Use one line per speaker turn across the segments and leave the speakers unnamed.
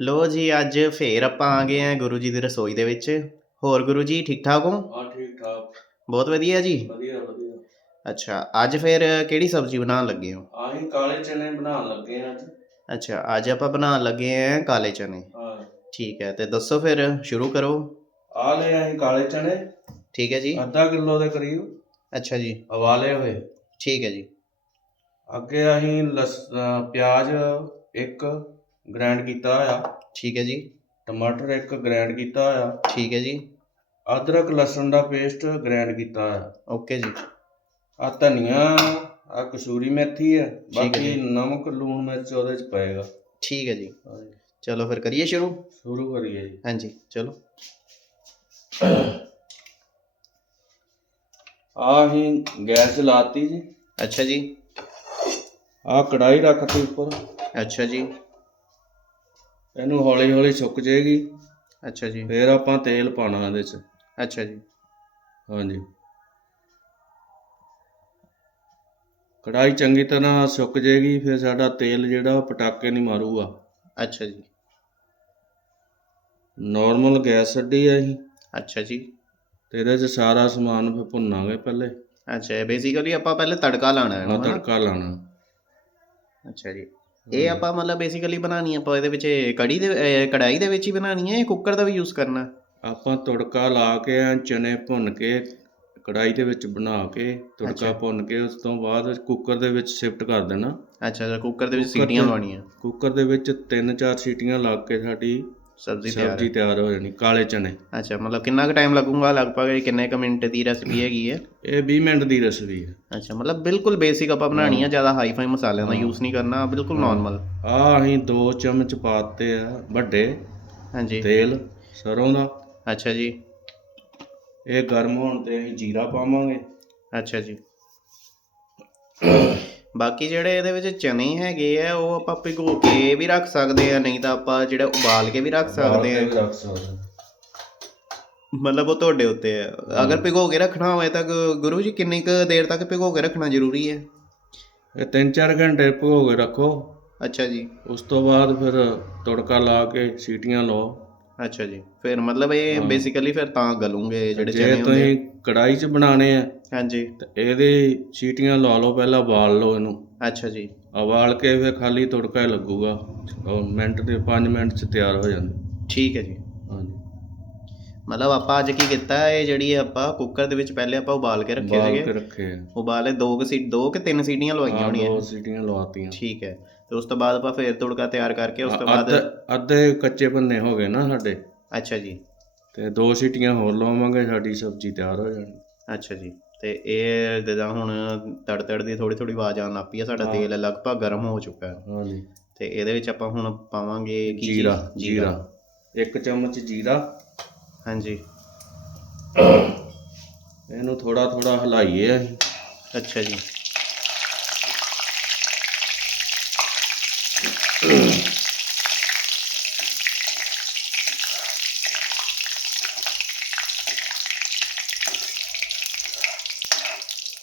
ਲੋ ਜੀ ਅੱਜ ਫੇਰ ਆਪਾਂ ਆ ਗਏ ਆ ਗੁਰੂ ਜੀ ਦੀ ਰਸੋਈ ਦੇ ਵਿੱਚ। ਹੋਰ ਗੁਰੂ ਜੀ ਠੀਕ ਠਾਕ ਹੋ?
ਹਾਂ ਠੀਕ ਠਾਕ।
ਬਹੁਤ ਵਧੀਆ ਜੀ।
ਵਧੀਆ ਵਧੀਆ।
ਅੱਛਾ ਅੱਜ ਫੇਰ ਕਿਹੜੀ ਸਬਜ਼ੀ ਬਣਾਉਣ ਲੱਗੇ ਹੋ?
ਆਹੀਂ ਕਾਲੇ ਚਨੇ ਬਣਾਉਣ ਲੱਗੇ ਆ ਅੱਜ।
ਅੱਛਾ ਅੱਜ ਆਪਾਂ ਬਣਾਉਣ ਲੱਗੇ ਆ ਕਾਲੇ ਚਨੇ।
ਹਾਂ।
ਠੀਕ ਹੈ ਤੇ ਦੱਸੋ ਫਿਰ ਸ਼ੁਰੂ ਕਰੋ।
ਆ ਲਏ ਅਸੀਂ ਕਾਲੇ ਚਨੇ।
ਠੀਕ ਹੈ ਜੀ।
ਅੱਧਾ ਕਿਲੋ ਦੇ ਕਰੀਬ।
ਅੱਛਾ ਜੀ।
ਉਬਾਲੇ ਹੋਏ।
ਠੀਕ ਹੈ ਜੀ।
ਅੱਗੇ ਅਸੀਂ ਲਸ ਪਿਆਜ਼ ਇੱਕ ਗ੍ਰਾਈਂਡ ਕੀਤਾ ਹੋਇਆ
ਠੀਕ ਹੈ ਜੀ
ਟਮਾਟਰ ਇੱਕ ਗ੍ਰਾਈਂਡ ਕੀਤਾ ਹੋਇਆ
ਠੀਕ ਹੈ ਜੀ
ਅਦਰਕ ਲਸਣ ਦਾ ਪੇਸਟ ਗ੍ਰਾਈਂਡ ਕੀਤਾ ਹੋਇਆ
ਓਕੇ ਜੀ
ਆ ਧਨੀਆ ਆ ਕਸੂਰੀ ਮੇਥੀ ਹੈ
ਹੈ
ਬਾਕੀ
ਜੀ।
ਨਮਕ ਲੂਣ ਮਿਰਚ ਉਹਦੇ ਚ ਪਏਗਾ
ਠੀਕ ਹੈ ਜੀ
ਹਾਂਜੀ।
ਚਲੋ ਫਿਰ ਕਰੀਏ ਸ਼ੁਰੂ
ਸ਼ੁਰੂ ਕਰੀਏ ਜੀ
ਹਾਂਜੀ ਚਲੋ
ਆ ਅਸੀਂ ਗੈਸ ਚਲਾਤੀ ਜੀ
ਅੱਛਾ ਜੀ
ਆ ਕੜਾਈ ਰੱਖਤੀ ਉੱਪਰ
ਅੱਛਾ ਜੀ
ਇਹਨੂੰ ਹੌਲੀ ਹੌਲੀ ਸੁੱਕ ਜਾਏਗੀ।
ਅੱਛਾ ਜੀ।
ਫਿਰ ਆਪਾਂ ਤੇਲ ਪਾਣਾ ਇਹਦੇ ਚ।
ਅੱਛਾ ਜੀ।
ਹਾਂਜੀ। ਕੜਾਈ ਚੰਗੀ ਤਰ੍ਹਾਂ ਸੁੱਕ ਜਾਏਗੀ ਫਿਰ ਸਾਡਾ ਤੇਲ ਜਿਹੜਾ ਪਟਾਕੇ ਨਹੀਂ ਮਾਰੂਗਾ।
ਅੱਛਾ ਜੀ।
ਨਾਰਮਲ ਗੈਸ ਛੱਡੀ ਆ ਅਸੀਂ
ਅੱਛਾ ਜੀ।
ਤੇ ਇਹਦੇ ਚ ਸਾਰਾ ਸਮਾਨ ਫਿਰ ਭੁੰਨਾਂਗੇ ਪਹਿਲੇ।
ਅੱਛਾ ਬੇਸਿਕਲੀ ਆਪਾਂ ਪਹਿਲੇ ਤੜਕਾ ਲਾਣਾ ਹੈ?
ਤੜਕਾ ਲਾਣਾ
ਅੱਛਾ ਜੀ। ਇਹ ਆਪਾਂ ਮਤਲਬ ਬੇਸਿਕਲੀ ਬਣਾਉਣੀ ਆਪਾਂ ਇਹਦੇ ਵਿੱਚ ਕੜੀ ਦੇ ਕੜਾਈ ਦੇ ਵਿੱਚ ਹੀ ਬਣਾਉਣੀ ਹੈ ਕੁੱਕਰ ਦਾ ਵੀ ਯੂਜ਼ ਕਰਨਾ?
ਆਪਾਂ ਤੜਕਾ ਲਾ ਕੇ ਐਂ ਚਨੇ ਭੁੰਨ ਕੇ ਕੜਾਈ ਦੇ ਵਿੱਚ ਬਣਾ ਕੇ। ਤੜਕਾ ਭੁੰਨ ਕੇ ਉਸ ਤੋਂ ਬਾਅਦ ਕੁੱਕਰ ਦੇ ਵਿੱਚ ਸ਼ਿਫਟ ਕਰ ਦੇਣਾ।
ਅੱਛਾ ਅੱਛਾ ਕੁੱਕਰ ਦੇ ਵਿੱਚ ਸੀਟੀਆਂ ਲਵਾਉਣੀਆਂ
ਕੁੱਕਰ ਦੇ ਵਿੱਚ 3-4 ਸੀਟੀਆਂ ਲਾ ਕੇ ਸਾਡੀ
ਸਬਜ਼ੀ ਤਿਆਰ
ਸਬਜ਼ੀ ਤਿਆਰ ਹੋ ਜਾਣੀ ਕਾਲੇ ਚਨੇ।
ਅੱਛਾ ਮਤਲਬ ਕਿੰਨਾ ਕੁ ਟਾਈਮ ਲੱਗੂਗਾ? ਲਗਭਗ ਕਿੰਨੇ ਕੁ ਮਿੰਟ ਦੀ ਰੈਸਪੀ ਹੈਗੀ ਹੈ?
ਇਹ 20 ਮਿੰਟ ਦੀ ਰੈਸਪੀ ਹੈ।
ਅੱਛਾ ਮਤਲਬ ਬਿਲਕੁਲ ਬੇਸਿਕ ਆਪਾਂ ਬਣਾਉਣੀ ਹੈ ਜ਼ਿਆਦਾ ਹਾਈ ਫਾਈ ਮਸਾਲਿਆਂ ਦਾ ਯੂਜ਼ ਨਹੀਂ ਕਰਨਾ ਬਿਲਕੁਲ ਨਾਰਮਲ
ਆ ਅਸੀਂ 2 ਚਮਚ ਪਾਤੇ ਆ ਵੱਡੇ।
ਹਾਂਜੀ।
ਤੇਲ ਸਰੋਂ ਦਾ।
ਅੱਛਾ ਜੀ।
ਇਹ ਗਰਮ ਹੋਣ ਤੇ ਅਸੀਂ ਜੀਰਾ ਪਾਵਾਂਗੇ।
ਅੱਛਾ ਜੀ। ਬਾਕੀ ਜਿਹੜੇ ਇਹਦੇ ਵਿੱਚ ਚਨੇ ਹੈਗੇ ਆ ਉਹ ਆਪਾਂ ਭਿਗੋ ਕੇ ਵੀ ਰੱਖ ਸਕਦੇ ਆ ਨਹੀਂ ਤਾਂ ਆਪਾਂ ਜਿਹੜਾ ਉਬਾਲ ਕੇ ਵੀ ਰੱਖ ਸਕਦੇ ਆ।
ਰੱਖ ਸਕਦੇ।
ਮਤਲਬ ਉਹ ਤੁਹਾਡੇ ਉੱਤੇ ਹੈ ਅਗਰ ਭਿਗੋ ਕੇ ਰੱਖਣਾ ਹੋਵੇ ਤਾਂ ਗੁਰੂ ਜੀ ਕਿੰਨੀ ਕੁ ਦੇਰ ਤੱਕ ਭਿਗੋ ਕੇ ਰੱਖਣਾ ਜ਼ਰੂਰੀ ਹੈ?
ਇਹ 3-4 ਘੰਟੇ ਭਗੋ ਕੇ ਰੱਖੋ।
ਅੱਛਾ ਜੀ।
ਉਸ ਤੋਂ ਬਾਅਦ ਫਿਰ ਤੜਕਾ ਲਾ ਕੇ ਸੀਟੀਆਂ ਲਾਓ।
ਅੱਛਾ ਜੀ। ਫਿਰ ਮਤਲਬ ਇਹ। ਬੇਸਿਕਲੀ ਫਿਰ ਤਾਂ ਗਲੂਗੇ ਜਿਹੜੇ
ਜੇ
ਚਨੇ ਹੁੰਦੇ
ਤੁਸੀਂ ਕੜਾਈ 'ਚ ਬਣਾਣੇ ਆ।
ਹਾਂਜੀ।
ਤੇ ਇਹਦੇ ਸੀਟੀਆਂ ਲਾ ਲਓ ਪਹਿਲਾਂ ਉਬਾਲ ਲਓ ਇਹਨੂੰ।
ਅੱਛਾ ਜੀ।
ਉਬਾਲ ਕੇ ਫਿਰ ਖਾਲੀ ਤੜਕਾ ਹੀ ਲੱਗੂਗਾ। ਉਹ ਮਿੰਟ ਦੇ 5 ਮਿੰਟ 'ਚ ਤਿਆਰ ਹੋ ਜਾਂਦਾ।
ਠੀਕ ਹੈ ਜੀ।
ਹਾਂਜੀ।
ਮਤਲਬ ਆਪਾਂ ਅੱਜ ਕੀ ਕੀਤਾ ਇਹ ਜਿਹੜੀ ਆਪਾਂ ਕੁੱਕਰ ਦੇ ਵਿੱਚ ਪਹਿਲੇ ਆਪਾਂ ਉਬਾਲ ਕੇ ਰੱਖੇ
ਉਬਾਲ ਕੇ
ਸੀਗੇ
ਰੱਖੇ ਆ।
ਉਬਾਲੇ ਦੋ ਕੁ ਸੀ ਦੋ ਕਿ ਤਿੰਨ ਸੀਟੀਆਂ ਲਵਾਈਆਂ ਹੋਣੀਆਂ।
ਦੋ ਸੀਟੀਆਂ ਲਵਾਤੀਆਂ।
ਠੀਕ ਹੈ। ਤੇ ਉਸ ਤੋਂ ਬਾਅਦ ਆਪਾਂ ਫੇਰ ਤੜਕਾ ਤਿਆਰ ਕਰਕੇ ਉਸ ਤੋਂ ਬਾਅਦ
ਅੱਧੇ ਕੱਚੇ ਬੰਨੇ ਹੋ ਗਏ ਨਾ ਸਾਡੇ।
ਅੱਛਾ ਜੀ।
ਤੇ ਦੋ ਸੀਟੀਆਂ ਹੋਰ ਲਵਾਵਾਂਗੇ ਸਾਡੀ ਸਬਜ਼ੀ ਤਿਆਰ ਹੋ ਜਾਣੀ।
ਅੱਛਾ ਜੀ। ਤੇ ਇਹ ਜਿੱਦਾਂ ਹੁਣ ਤੜ ਤੜ ਦੀ ਥੋੜੀ ਥੋੜੀ ਆਵਾਜ਼ ਆਉਣ ਲੱਗ ਪਈ ਆ ਸਾਡਾ। ਤੇਲ ਲਗਭਗ ਗਰਮ ਹੋ ਚੁੱਕਾ ਹੈ।
ਹਾਂਜੀ।
ਤੇ ਇਹਦੇ ਵਿੱਚ ਆਪਾਂ ਹੁਣ ਪਾਵਾਂਗੇ ਕੀ?
ਜੀਰਾ ਜੀਰਾ। ਇੱਕ ਚਮਚ ਜੀਰਾ।
ਹਾਂਜੀ।
ਇਹਨੂੰ ਥੋੜਾ ਥੋੜਾ ਹਿਲਾਈਏ ਅਸੀਂ।
ਅੱਛਾ ਜੀ।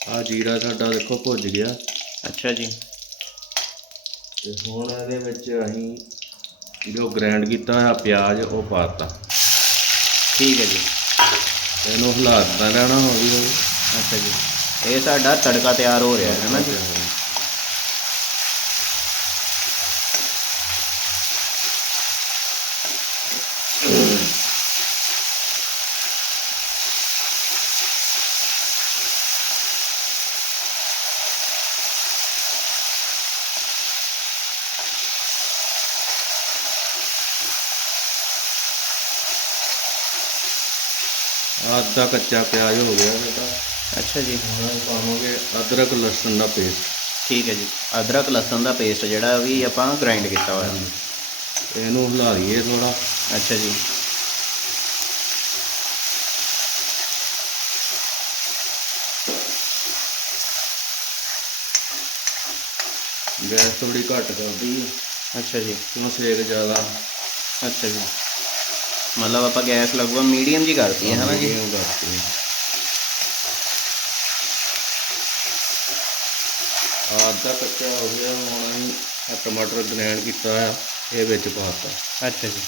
ਆ ਜੀਰਾ ਸਾਡਾ ਦੇਖੋ ਭੁੱਜ ਗਿਆ।
ਅੱਛਾ ਜੀ।
ਤੇ ਹੁਣ ਇਹਦੇ ਵਿੱਚ ਅਸੀਂ ਜੋ ਗ੍ਰਾਈਂਡ ਕੀਤਾ ਹੋਇਆ ਪਿਆਜ਼ ਉਹ ਪਾਤਾ
ਠੀਕ ਹੈ ਜੀ।
ਇਹਨੂੰ ਹਿਲਾਉਂਦਾ ਰਹਿਣਾ ਹੌਲੀ ਹੌਲੀ
ਅੱਛਾ ਜੀ। ਇਹ ਸਾਡਾ ਤੜਕਾ ਤਿਆਰ ਹੋ ਰਿਹਾ ਹੈ ਨਾ ਜੀ
ਆਹ ਅੱਧਾ ਕੱਚਾ ਪਿਆਜ਼ ਹੋ ਗਿਆ ਸਾਡਾ
ਅੱਛਾ ਜੀ।
ਹੁਣ ਪਾਵਾਂਗੇ ਅਦਰਕ ਲਸਣ ਦਾ ਪੇਸਟ।
ਠੀਕ ਹੈ ਜੀ। ਅਦਰਕ ਲਸਣ ਦਾ ਪੇਸਟ ਜਿਹੜਾ ਵੀ ਆਪਾਂ ਗ੍ਰਾਈਂਡ ਕੀਤਾ ਹੋਇਆ।
ਇਹਨੂੰ ਹਿਲਾ ਲਈਏ ਥੋੜਾ
ਅੱਛਾ ਜੀ।
ਗੈਸ ਥੋੜੀ ਘੱਟ ਕਰਦੀ। ਹੈ
ਅੱਛਾ ਜੀ।
ਕਿਉਂ ਸੇਕ ਜ਼ਿਆਦਾ।
ਅੱਛਾ ਜੀ। ਮਤਲਬ ਆਪਾਂ ਗੈਸ ਲਗਭਗ ਮੀਡੀਅਮ ਜੀ ਕਰਤੀ ਹੈ ਹਨਾ ਜੀ?
medium ਕਰਤੀ ਹੈ। ਆਹ ਅੱਧਾ ਕੱਚਾ ਹੋ ਗਿਆ ਹੁਣ ਅਸੀਂ ਆਹ ਟਮਾਟਰ ਗ੍ਰੈਂਡ ਕੀਤਾ ਆ ਇਹ ਵਿੱਚ ਪਾਤਾ।
ਅੱਛਾ ਜੀ।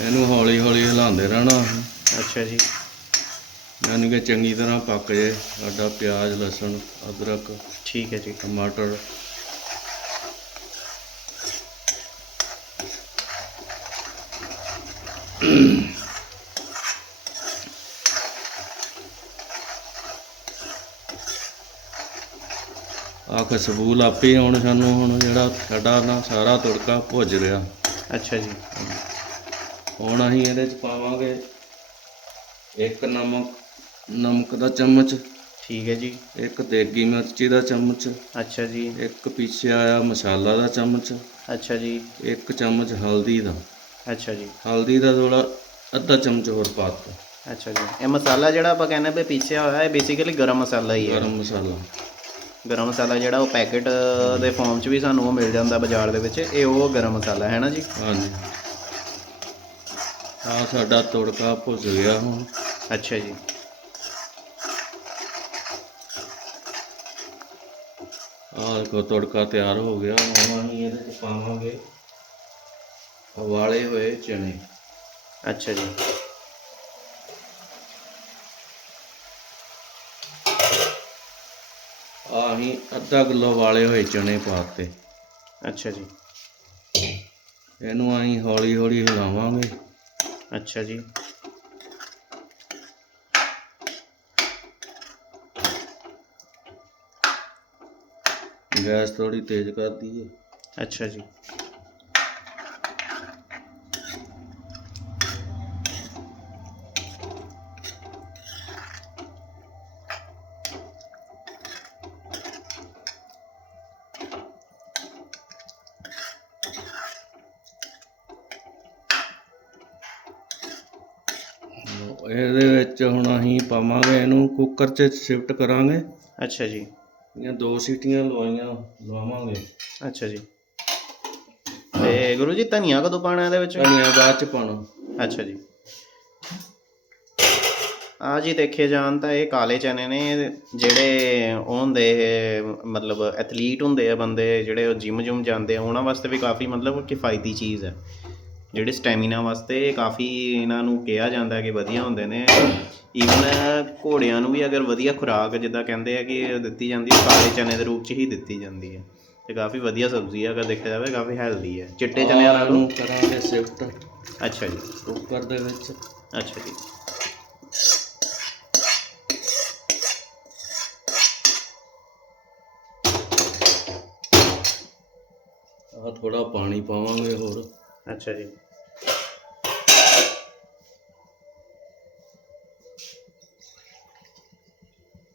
ਇਹਨੂੰ ਹੌਲੀ ਹੌਲੀ ਹਿਲਾਉਂਦੇ ਰਹਿਣਾ।
ਅੱਛਾ ਜੀ।
ਯਾਨੀ ਕਿ ਚੰਗੀ ਤਰ੍ਹਾਂ ਪੱਕ ਜੇ ਸਾਡਾ ਪਿਆਜ਼ ਲਸਣ ਅਦਰਕ
ਠੀਕ ਹੈ ਜੀ।
ਟਮਾਟਰ। ਆ ਖੁਸ਼ਬੂ ਲਾਪੀ ਹੁਣ ਸਾਨੂੰ ਹੁਣ ਜਿਹੜਾ ਸਾਡਾ ਨਾ ਸਾਰਾ ਤੜਕਾ ਭੁੱਜ ਰਿਹਾ।
ਅੱਛਾ ਜੀ।
ਹੁਣ ਅਸੀਂ ਇਹਦੇ ਚ ਪਾਵਾਂਗੇ ਇੱਕ ਨਮਕ ਨਮਕ ਦਾ ਚਮਚ।
ਠੀਕ ਹੈ ਜੀ।
ਇੱਕ ਦੇਗੀ ਮਿਰਚੀ ਦਾ ਚਮਚ।
ਅੱਛਾ ਜੀ।
ਇੱਕ ਪੀਸਿਆ ਆਇਆ ਮਸਾਲਾ ਦਾ ਚਮਚ।
ਅੱਛਾ ਜੀ।
ਇੱਕ ਚਮਚ ਹਲਦੀ ਦਾ।
ਅੱਛਾ ਜੀ।
ਹਲਦੀ ਦਾ ਥੋੜਾ ਅੱਧਾ ਚਮਚ ਹੋਰ ਪਾਤਾ
ਅੱਛਾ ਜੀ। ਇਹ ਮਸਾਲਾ ਜਿਹੜਾ ਆਪਾਂ ਕਹਿੰਦੇ ਵੀ ਪੀਸਿਆ ਹੋਇਆ ਹੈ ਬੇਸਿਕਲੀ ਗਰਮ ਮਸਾਲਾ ਹੀ ਹੈ।
ਗਰਮ ਮਸਾਲਾ।
ਗਰਮ ਮਸਾਲਾ ਜਿਹੜਾ ਉਹ ਪੈਕੇਟ ਦੇ ਫਾਰਮ 'ਚ ਵੀ ਸਾਨੂੰ ਉਹ ਮਿਲ ਜਾਂਦਾ ਬਾਜ਼ਾਰ ਦੇ ਵਿੱਚ। ਇਹ ਉਹ ਗਰਮ ਮਸਾਲਾ ਹੈ ਨਾ ਜੀ?
ਹਾਂਜੀ। ਆ ਸਾਡਾ ਤੜਕਾ ਭੁੱਜ ਗਿਆ ਹੁਣ।
ਅੱਛਾ ਜੀ।
ਆਹ ਦੇਖੋ ਤੜਕਾ ਤਿਆਰ ਹੋ ਗਿਆ। ਹੁਣ ਅਸੀਂ ਇਹਦੇ ਚ ਪਾਵਾਂਗੇ ਉਬਾਲੇ ਹੋਏ ਚਨੇ।
ਅੱਛਾ ਜੀ।
ਆ ਅਸੀਂ ਅੱਧਾ ਕਿਲੋ ਵਾਲੇ ਹੋਏ ਚਨੇ ਪਾਤੇ।
ਅੱਛਾ ਜੀ।
ਇਹਨੂੰ ਅਸੀਂ ਹੌਲੀ ਹੌਲੀ ਹਿਲਾਵਾਂਗੇ।
ਅੱਛਾ ਜੀ।
ਗੈਸ ਥੋੜੀ ਤੇਜ਼ ਕਰ ਦਈਏ।
ਅੱਛਾ ਜੀ।
ਇਹਦੇ ਵਿੱਚ ਹੁਣ ਅਸੀਂ ਪਾਵਾਂਗੇ ਇਹਨੂੰ ਕੁੱਕਰ 'ਚ ਸ਼ਿਫਟ ਕਰਾਂਗੇ।
ਅੱਛਾ ਜੀ।
ਇਹ ਦੋ ਸੀਟੀਆਂ ਲਵਾਈਆਂ ਲਵਾਵਾਂਗੇ।
ਅੱਛਾ ਜੀ। ਤੇ ਗੁਰੂ ਜੀ ਧਨੀਆ ਕਦੋਂ ਪਾਣਾ ਇਹਦੇ ਵਿੱਚ?
ਧਨੀਆ ਬਾਅਦ 'ਚ ਪਾਉਣਾ।
ਅੱਛਾ ਜੀ। ਆ ਜੀ ਦੇਖੇ ਜਾਣ ਤਾਂ ਇਹ ਕਾਲੇ ਚਨੇ ਨੇ ਜਿਹੜੇ ਹੁੰਦੇ ਮਤਲਬ ਐਥਲੀਟ ਹੁੰਦੇ ਆ ਬੰਦੇ ਜਿਹੜੇ ਉਹ ਜਿਮ ਜੁਮ ਜਾਂਦੇ ਆ ਉਹਨਾਂ ਵਾਸਤੇ ਵੀ ਕਾਫੀ ਮਤਲਬ ਕਿਫਾਇਤੀ ਚੀਜ਼ ਹੈ ਜਿਹੜੇ ਸਟੈਮਿਨਾ ਵਾਸਤੇ ਕਾਫੀ ਇਹਨਾਂ ਨੂੰ ਕਿਹਾ ਜਾਂਦਾ ਕਿ ਵਧੀਆ ਹੁੰਦੇ ਨੇ। ਈਵਨ ਘੋੜਿਆਂ ਨੂੰ ਵੀ ਅਗਰ ਵਧੀਆ ਖੁਰਾਕ ਜਿੱਦਾਂ ਕਹਿੰਦੇ ਆ ਕਿ ਦਿੱਤੀ ਜਾਂਦੀ ਹੈ ਕਾਲੇ ਚਨੇ ਦੇ ਰੂਪ 'ਚ ਹੀ ਦਿੱਤੀ ਜਾਂਦੀ ਹੈ। ਤੇ ਕਾਫੀ ਵਧੀਆ ਸਬਜ਼ੀ ਹੈ ਅਗਰ ਦੇਖਿਆ ਜਾਵੇ ਕਾਫੀ ਹੈਲਦੀ ਹੈ। ਚਿੱਟੇ ਚਨਿਆਂ ਨਾਲੋਂ
ਨੂੰ ਕਰਾਂਗੇ ਸ਼ਿਫਟ।
ਅੱਛਾ ਜੀ।
ਕੁੱਕਰ ਦੇ ਵਿੱਚ।
ਅੱਛਾ ਜੀ।
ਆ ਥੋੜਾ ਪਾਣੀ ਪਾਵਾਂਗੇ ਹੋਰ।
ਅੱਛਾ ਜੀ।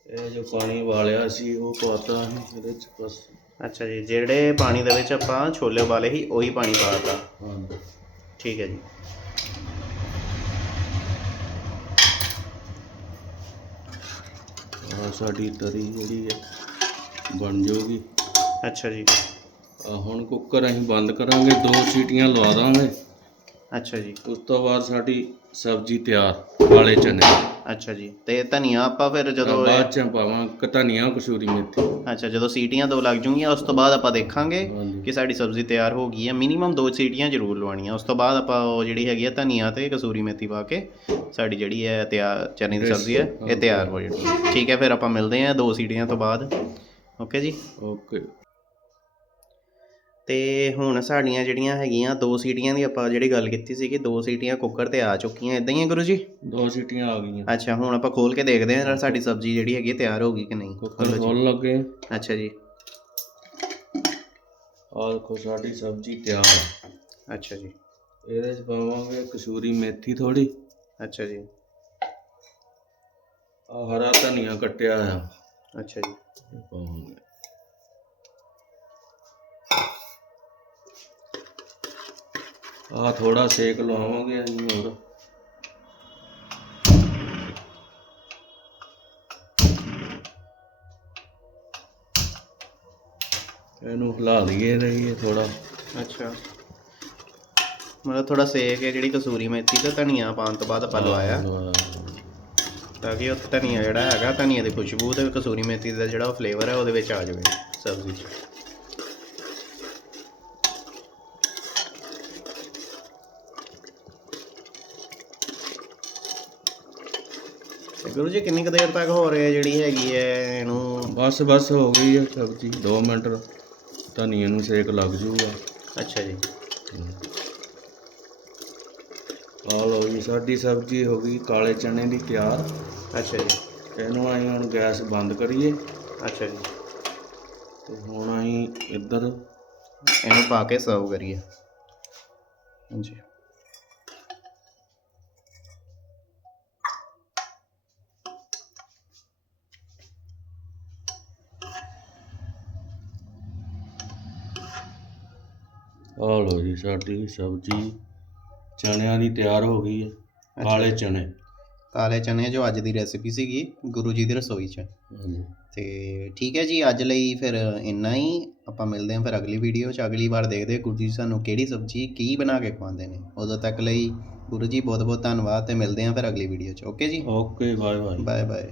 ਇਹ ਜੋ ਪਾਣੀ ਵਾਲਿਆ ਸੀ ਉਹ ਪਾਤਾ ਇਹਦੇ 'ਚ ਬਸ।
ਅੱਛਾ ਜੀ ਜਿਹੜੇ ਪਾਣੀ ਦੇ ਵਿੱਚ ਆਪਾਂ ਛੋਲੇ ਉਬਾਲੇ ਸੀ ਉਹੀ ਪਾਣੀ ਪਾਤਾ।
ਹਾਂ
ਠੀਕ ਹੈ ਜੀ।
ਸਾਡੀ ਤਰੀ ਜਿਹੜੀ ਹੈ ਬਣ ਜਾਊਗੀ।
ਅੱਛਾ ਜੀ।
ਹੁਣ ਕੁੱਕਰ ਅਸੀਂ ਬੰਦ ਕਰਾਂਗੇ ਦੋ ਸੀਟੀਆਂ ਲਵਾ ਦਾਂਗੇ।
ਅੱਛਾ ਜੀ।
ਉਸ ਤੋਂ ਬਾਅਦ ਸਾਡੀ ਸਬਜ਼ੀ ਤਿਆਰ ਵਾਲੇ ਚਨੇ।
ਅੱਛਾ ਜੀ। ਤੇ ਧਨੀਆ ਆਪਾਂ ਫਿਰ ਜਦੋਂ
ਬਾਅਦ ਚ ਪਾਵਾਂ ਧਨੀਆ ਕਸੂਰੀ ਮੇਥੀ।
ਅੱਛਾ ਜਦੋਂ ਸੀਟੀਆਂ ਦੋ ਲੱਗ ਜੂਗੀਆਂ ਉਸ ਤੋਂ ਬਾਅਦ ਆਪਾਂ ਦੇਖਾਂਗੇ
ਹਾਂਜੀ।
ਕਿ ਸਾਡੀ ਸਬਜ਼ੀ ਤਿਆਰ ਹੋ ਗਈ ਹੈ। ਮਿਨੀਮਮ ਦੋ ਸੀਟੀਆਂ ਜ਼ਰੂਰ ਲਵਾਉਣੀਆਂ। ਉਸ ਤੋਂ ਬਾਅਦ ਆਪਾਂ ਉਹ ਜਿਹੜੀ ਹੈਗੀ ਆ ਧਨੀਆ ਤੇ ਕਸੂਰੀ ਮੇਥੀ ਪਾ ਕੇ ਸਾਡੀ ਜਿਹੜੀ ਹੈ ਤਿਆਰ ਚਨੇ ਦੀ ਸਬਜ਼ੀ ਹੈ ਇਹ ਤਿਆਰ ਹੋ ਜਾਣੀ। ਹੈ। ਠੀਕ ਹੈ ਫਿਰ ਆਪਾਂ ਮਿਲਦੇ ਹਾਂ ਦੋ ਸੀਟੀਆਂ ਤੋਂ ਬਾਅਦ। ਓਕੇ ਜੀ।
ਓਕੇ।
ਤੇ ਹੁਣ ਸਾਡੀਆਂ ਜਿਹੜੀਆਂ ਹੈਗੀਆਂ ਦੋ ਸੀਟੀਆਂ ਦੀ ਆਪਾਂ ਜਿਹੜੀ ਗੱਲ ਕੀਤੀ ਸੀ ਕਿ ਦੋ ਸੀਟੀਆਂ ਕੁੱਕਰ ਤੇ ਆ ਚੁੱਕੀਆਂ ਇਦਾਂ ਹੀ ਹੈ ਗੁਰੂ ਜੀ?
ਦੋ ਸੀਟੀਆਂ ਆ ਗਈਆਂ।
ਅੱਛਾ ਹੁਣ ਆਪਾਂ ਖੋਲ ਕੇ ਦੇਖਦੇ ਹਾਂ ਸਾਡੀ ਸਬਜ਼ੀ ਜਿਹੜੀ ਹੈਗੀ ਤਿਆਰ ਹੋ ਗਈ ਕਿ ਨਹੀਂ
ਕੁੱਕਰ ਖੋਲ ਲੱਗੇ
ਅੱਛਾ ਜੀ।
ਆ ਦੇਖੋ ਸਾਡੀ ਸਬਜ਼ੀ ਤਿਆਰ।
ਅੱਛਾ ਜੀ।
ਇਹਦੇ ਚ ਪਾਵਾਂਗੇ ਕਸੂਰੀ ਮੇਥੀ ਥੋੜੀ
ਅੱਛਾ ਜੀ।
ਆ ਹਰਾ ਧਨੀਆ ਕੱਟਿਆ ਆ
ਅੱਛਾ ਜੀ।
ਪਾਵਾਂਗੇ। ਆ ਥੋੜਾ ਸੇਕ ਲਵਾਵਾਂਗੇ ਅਸੀਂ ਹੋਰ। ਇਹਨੂੰ ਹਿਲਾ ਲਈਏ ਰਹੀਏ ਥੋੜਾ
ਅੱਛਾ। ਮਤਲਬ ਥੋੜਾ ਸੇਕ ਕੇ ਜਿਹੜੀ ਕਸੂਰੀ ਮੇਥੀ ਤੇ ਧਨੀਆ ਪਾਉਣ ਤੋਂ ਬਾਅਦ ਆਪਾਂ ਲਵਾਇਆ। ਤਾਂ ਕਿ ਉਹ ਧਨੀਆ ਜਿਹੜਾ ਹੈਗਾ ਧਨੀਆ ਦੀ ਖੁਸ਼ਬੂ ਤੇ ਕਸੂਰੀ ਮੇਥੀ ਦਾ ਜਿਹੜਾ ਉਹ ਫਲੇਵਰ ਹੈ ਉਹਦੇ ਵਿੱਚ ਆ ਜਾਵੇ ਸਬਜ਼ੀ 'ਚ। ਤੇ ਗੁਰੂ ਜੀ ਕਿੰਨੀ ਕੁ ਦੇਰ ਤੱਕ ਹੋ ਰਿਹਾ ਜਿਹੜੀ ਹੈਗੀ ਹੈ ਇਹਨੂੰ?
ਬਸ ਬਸ ਹੋ ਗਈ ਹੈ ਸਬਜ਼ੀ 2 ਮਿੰਟ। ਧਨੀਏ ਨੂੰ ਸੇਕ ਲੱਗ ਜੂਗਾ।
ਅੱਛਾ ਜੀ।
ਆ ਲਓ ਜੀ ਸਾਡੀ ਸਬਜ਼ੀ ਹੋ ਗਈ ਕਾਲੇ ਚਨੇ ਦੀ ਤਿਆਰ।
ਅੱਛਾ ਜੀ।
ਇਹਨੂੰ ਅਸੀਂ ਹੁਣ ਗੈਸ ਬੰਦ ਕਰੀਏ।
ਅੱਛਾ ਜੀ।
ਤੇ ਹੁਣ ਅਸੀਂ ਇੱਧਰ।
ਇਹਨੂੰ ਪਾ ਕੇ ਸਰਵ ਕਰੀਏ। ਹਾਂਜੀ।
ਆ ਲਓ ਜੀ ਸਾਡੀ ਸਬਜ਼ੀ ਚਨਿਆਂ ਦੀ ਤਿਆਰ ਹੋ ਗਈ ਹੈ ਕਾਲੇ ਚਨੇ
ਕਾਲੇ ਚਨੇ ਜੋ ਅੱਜ ਦੀ ਰੈਸਿਪੀ ਸੀਗੀ ਗੁਰੂ ਜੀ ਦੀ ਰਸੋਈ 'ਚ। ਤੇ ਠੀਕ ਹੈ ਜੀ ਅੱਜ ਲਈ ਫਿਰ ਇੰਨਾ ਹੀ। ਆਪਾਂ ਮਿਲਦੇ ਹਾਂ ਫਿਰ ਅਗਲੀ ਵੀਡੀਓ 'ਚ। ਅਗਲੀ ਵਾਰ ਦੇਖਦੇ ਗੁਰੂ ਜੀ ਸਾਨੂੰ ਕਿਹੜੀ ਸਬਜ਼ੀ ਕੀ ਬਣਾ ਕੇ ਖਵਾਉਂਦੇ ਨੇ। ਉਦੋਂ ਤੱਕ ਲਈ ਗੁਰੂ ਜੀ ਬਹੁਤ ਬਹੁਤ ਧੰਨਵਾਦ ਤੇ ਮਿਲਦੇ ਹਾਂ ਫਿਰ ਅਗਲੀ ਵੀਡੀਓ 'ਚ। ਓਕੇ ਜੀ?
Okay bye bye
bye bye